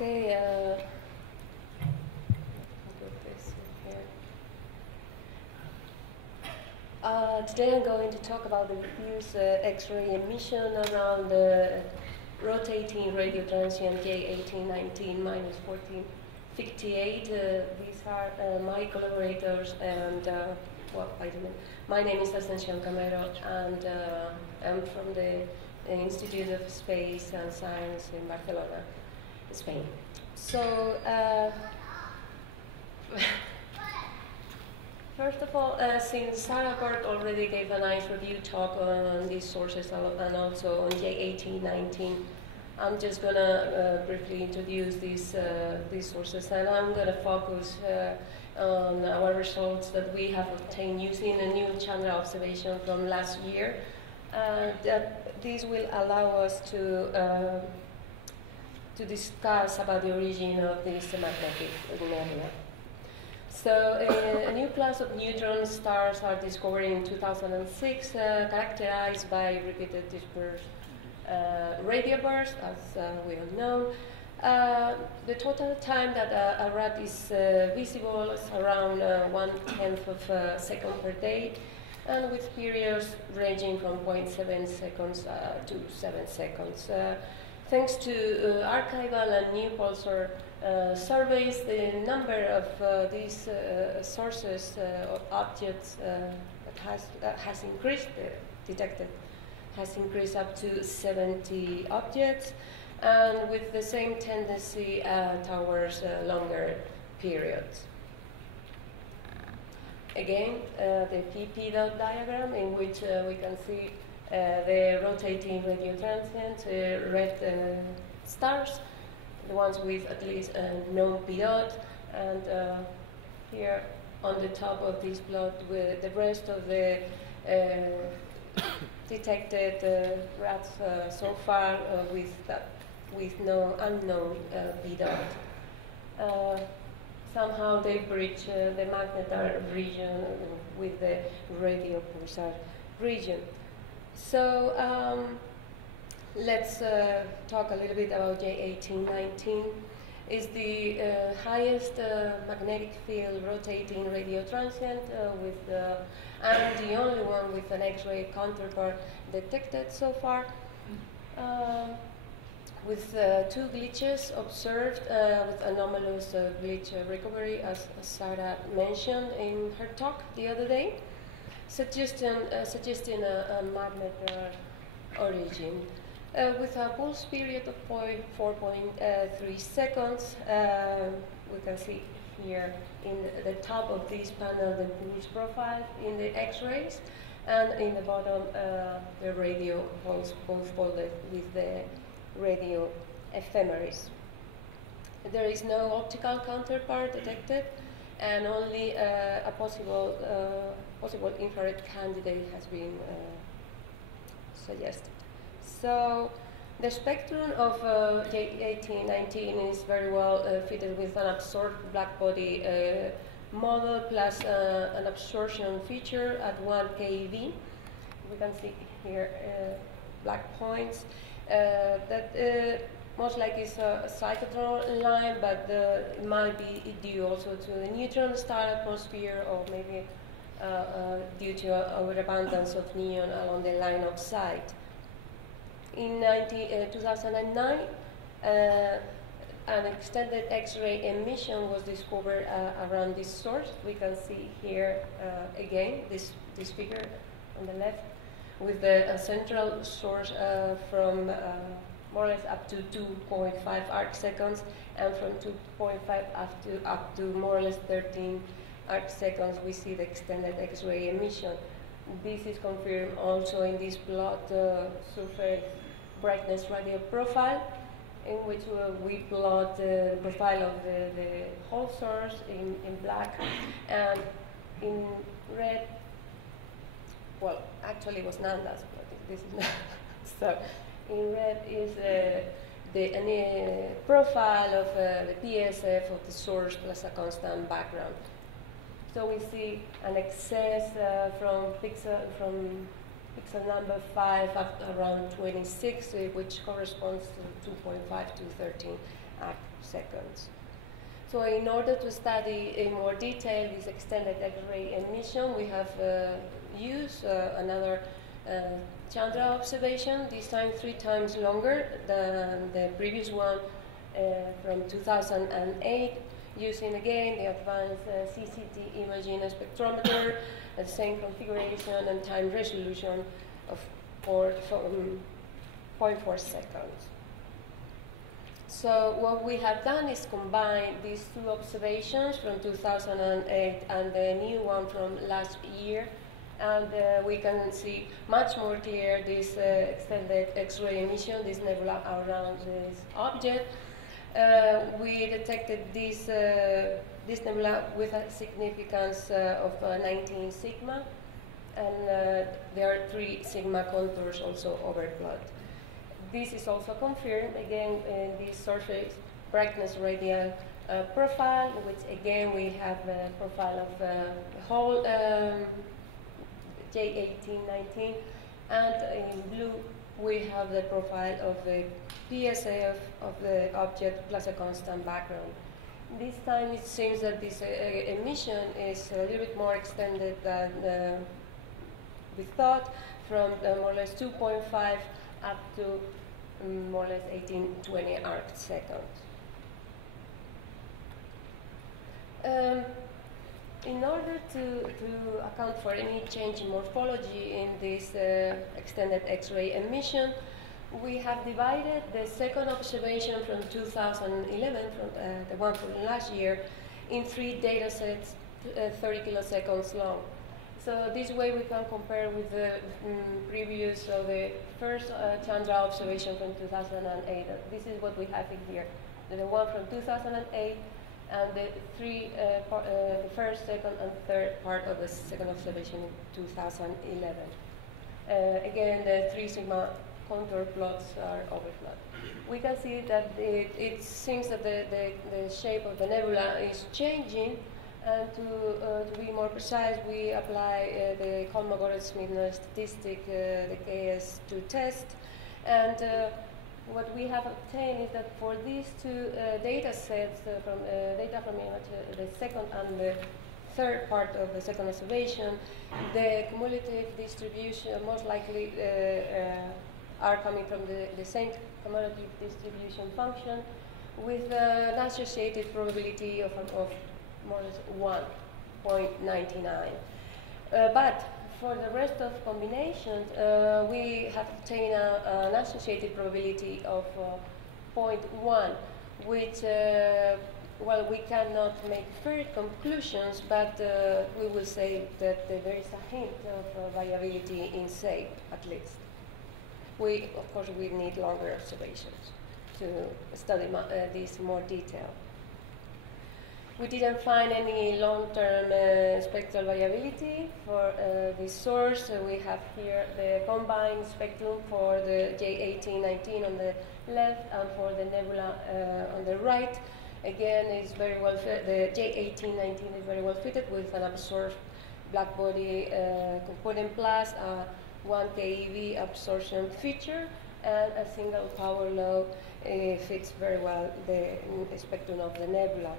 Okay, put this in here. Today I'm going to talk about the diffuse X-ray emission around the rotating radio transient J1819-1458. These are my collaborators, and well, I don't know. My name is Ascension Camero, and I'm from the Institute of Space and Science in Barcelona, Spain. So, first of all, since Sarah Burt already gave a nice review talk on these sources and also on J1819, I'm just going to briefly introduce these sources, and I'm going to focus on our results that we have obtained using a new channel observation from last year. This will allow us to discuss about the origin of this magnetic nebula. So a new class of neutron stars are discovered in 2006, characterized by repeated dispersed radio bursts, as we all know. The total time that a RRAT is visible is around 1/10 of a second per day, and with periods ranging from 0.7 seconds to 7 seconds. Thanks to archival and new pulsar surveys, the number of these sources of objects that has increased, detected, has increased up to 70 objects, and with the same tendency towards longer periods. Again, the PP dot diagram, in which we can see the rotating radio transient red stars, the ones with at least known P dot, and here on the top of this plot with the rest of the detected RRATs so far with no unknown P dot. Somehow they breach the magnetar region with the radio pulsar region. So let's talk a little bit about J1819. It's the highest magnetic field rotating radio transient and the only one with an X-ray counterpart detected so far. With two glitches observed with anomalous glitch recovery, as Sarah mentioned in her talk the other day, suggesting a magnetar origin. With a pulse period of 4.3 seconds, we can see here in the top of this panel the pulse profile in the X-rays, and in the bottom the radio pulse, both folded with the radio ephemeris. There is no optical counterpart detected, and only a possible infrared candidate has been suggested. So the spectrum of J1819 is very well fitted with an absorbed black body model plus an absorption feature at 1 keV. We can see here black points. That most likely is a cyclotron line, but it might be due also to the neutron star atmosphere, or maybe due to overabundance of neon along the line of sight. In 2009, an extended X-ray emission was discovered around this source. We can see here again this figure on the left, with a central source from more or less up to 2.5 arc seconds, and from 2.5 up to more or less 13 arc seconds, we see the extended X-ray emission. This is confirmed also in this plot surface brightness radio profile, in which we plot the profile of the whole source in black, and in red. Well, actually it was Nanda's, but this is not. So in red is the profile of the PSF of the source plus a constant background. So we see an excess from pixel number 5 up to around 26, which corresponds to 2.5 to 13 arcseconds. So in order to study in more detail this extended X-ray emission, we have used another Chandra observation, this time 3 times longer than the previous one from 2008, using again the advanced CCT imaging spectrometer, the same configuration and time resolution of 0.4 seconds. So what we have done is combine these 2 observations from 2008 and the new one from last year, and we can see much more clear this extended X-ray emission, this nebula around this object. We detected this nebula with a significance of 19 sigma, and there are 3 sigma contours also overplot. This is also confirmed again in the surface brightness radial profile, which again we have a profile of the whole J1819, and in blue we have the profile of the PSA of the object plus a constant background. This time it seems that this emission is a little bit more extended than we thought, from more or less 2.5 up to more or less 1820 arcseconds. In order to account for any change in morphology in this extended X-ray emission, we have divided the second observation from 2011, from the one from last year, in 3 data sets 30 kiloseconds long. So this way we can compare with the previous, so the first Chandra observation from 2008. This is what we have in here. The one from 2008 and the the first, second, and third part of the second observation in 2011. Again, the 3 sigma contour plots are overplot. We can see that it seems that the shape of the nebula is changing. And to be more precise, we apply the Kolmogorov-Smith statistic, the KS2 test. And what we have obtained is that for these 2 data sets, from data from the second and the third part of the second observation, the cumulative distribution most likely are coming from the same cumulative distribution function with an associated probability of more or less 1.99. But for the rest of combinations, we have obtained an associated probability of 0.1, which, well, we cannot make firm conclusions, but we will say that there is a hint of variability in shape, at least. Of course, we need longer observations to study this in more detail. We didn't find any long-term spectral variability for this source. We have here the combined spectrum for the J1819 on the left and for the nebula on the right. Again, it's very well fit. The J1819 is very well fitted with an absorbed black body component plus a 1 keV absorption feature, and a single power law fits very well the spectrum of the nebula.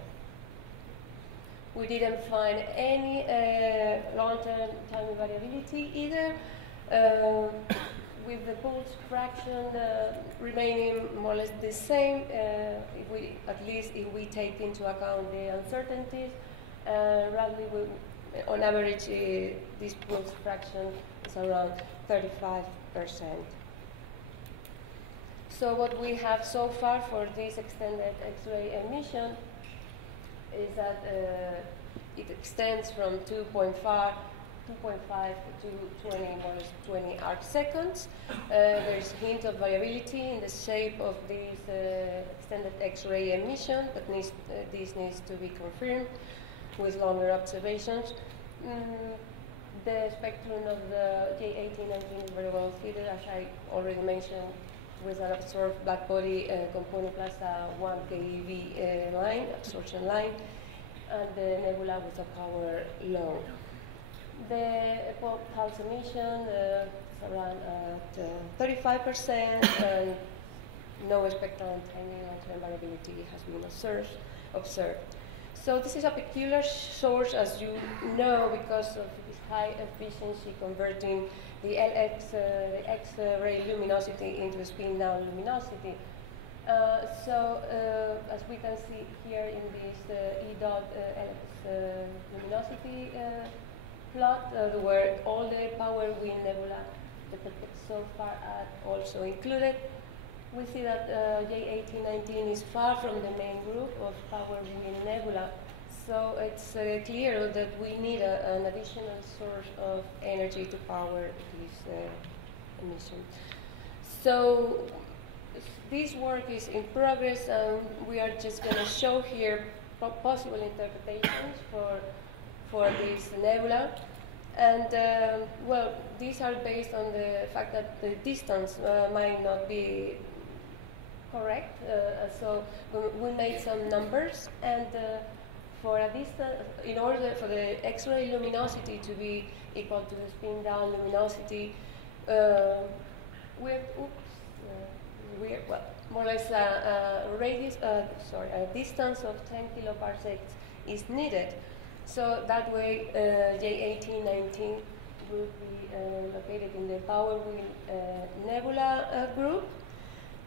We didn't find any long-term time variability either, with the pulse fraction remaining more or less the same, at least if we take into account the uncertainties. Roughly, on average, this pulse fraction is around 35%. So what we have so far for this extended X-ray emission is that it extends from 2.5 to 20, more or less 20 arcseconds. There is a hint of variability in the shape of this extended X-ray emission, but this needs to be confirmed with longer observations. The spectrum of the J1819 is very well fitted, as I already mentioned, with an absorbed black body component plus a 1 keV line, absorption line, and the nebula with a power low. The pulse emission is around 35%, and no spectral and timing and variability has been observed. So this is a peculiar source, as you know, because of this high efficiency converting the X-ray luminosity into spin-down luminosity. As we can see here in this E dot LX luminosity plot, where all the power wind nebula detected so far are also included, we see that J1819 is far from the main group of power wind nebula. So it's clear that we need an additional source of energy to power this emission. So this work is in progress, and we are just going to show here possible interpretations for this nebula. And well, these are based on the fact that the distance might not be correct. So we made some numbers, and for a distance, in order for the X-ray luminosity to be equal to the spin-down luminosity, we're well, more or less a distance of 10 kiloparsecs is needed. So that way, J1819 will be located in the power wind nebula group.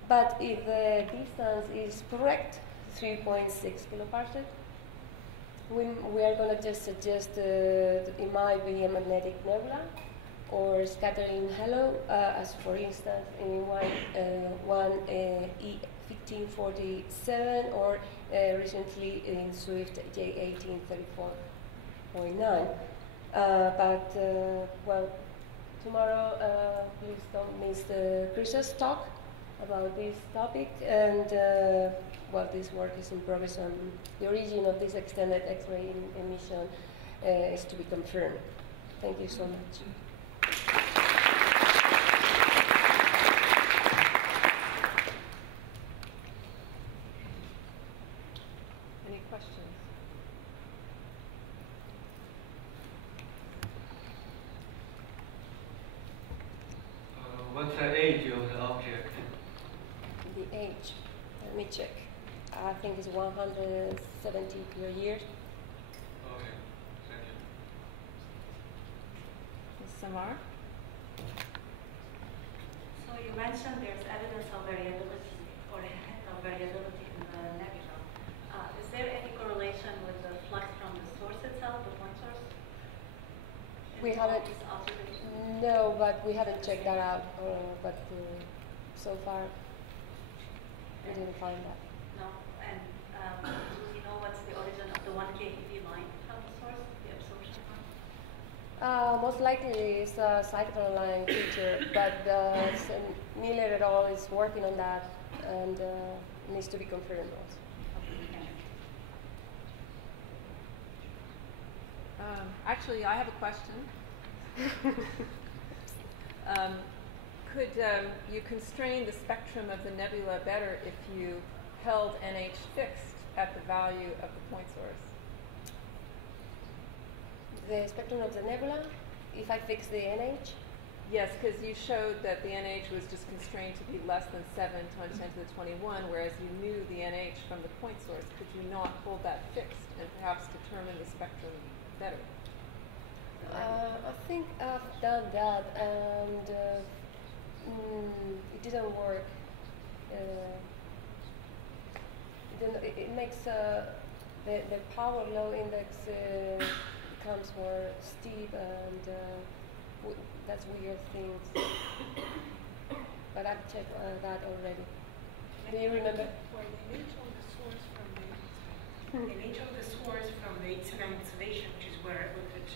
But if the distance is correct, 3.6 kiloparsecs, we are going to just suggest it might be a magnetic nebula or scattering halo, as for instance in one E1547 or recently in Swift J1834.9. Well, tomorrow please don't miss Chris's talk about this topic, and well, this work is in progress, and the origin of this extended X-ray emission is to be confirmed. Thank you so much. Any questions? What's the age of the object? The age, let me check. I think it's 170 years. Okay, thank you. Ms. Samar? So you mentioned there's evidence of variability in the nebula. Is there any correlation with the flux from the source itself, the point source? We haven't. No, but we haven't checked that out. So far, we didn't find that. No, and do we know what's the origin of the 1 keV line from the source, the absorption line? Most likely it's a cyclone line feature, but Miller et al. Is working on that, and needs to be confirmed also. Actually, I have a question. Could you constrain the spectrum of the nebula better if you held NH fixed at the value of the point source? The spectrum of the nebula, if I fix the NH? Yes, because you showed that the NH was just constrained to be less than 7 times 10 to the 21, whereas you knew the NH from the point source. Could you not hold that fixed and perhaps determine the spectrum better? I think I've done that, and it didn't work. It makes the power law index becomes more steep, and that's weird things. But I've checked that already. Do you remember? Well, the nature of the source from the Instagram installation, which is where we could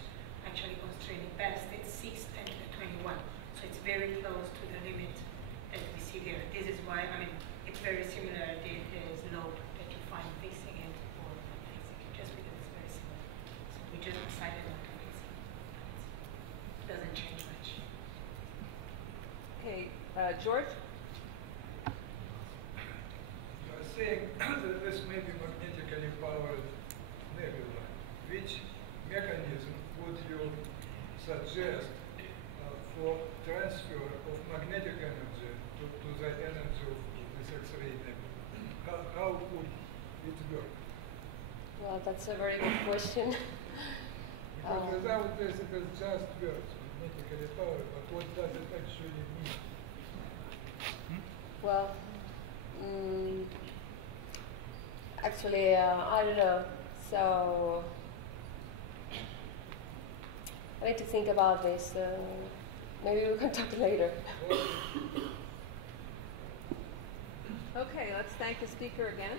actually constrain it best, it's 6, 10 to the 21. So it's very close to the limit that we see here. This is why, I mean, it's very similar to the slope that you find fixing it or not fixing it, just because it's very similar. So we just decided not to fix it. It doesn't change much. Okay, George? You are saying that this may be magnetically powered nebula. Which mechanism would you suggest for transfer of magnetic energy to the energy of this That's a very good question. Because without this, it is just words, magnetically powered, but what does it actually mean? Well, actually, I don't know. So I need to think about this. Maybe we can talk later. Okay, let's thank the speaker again.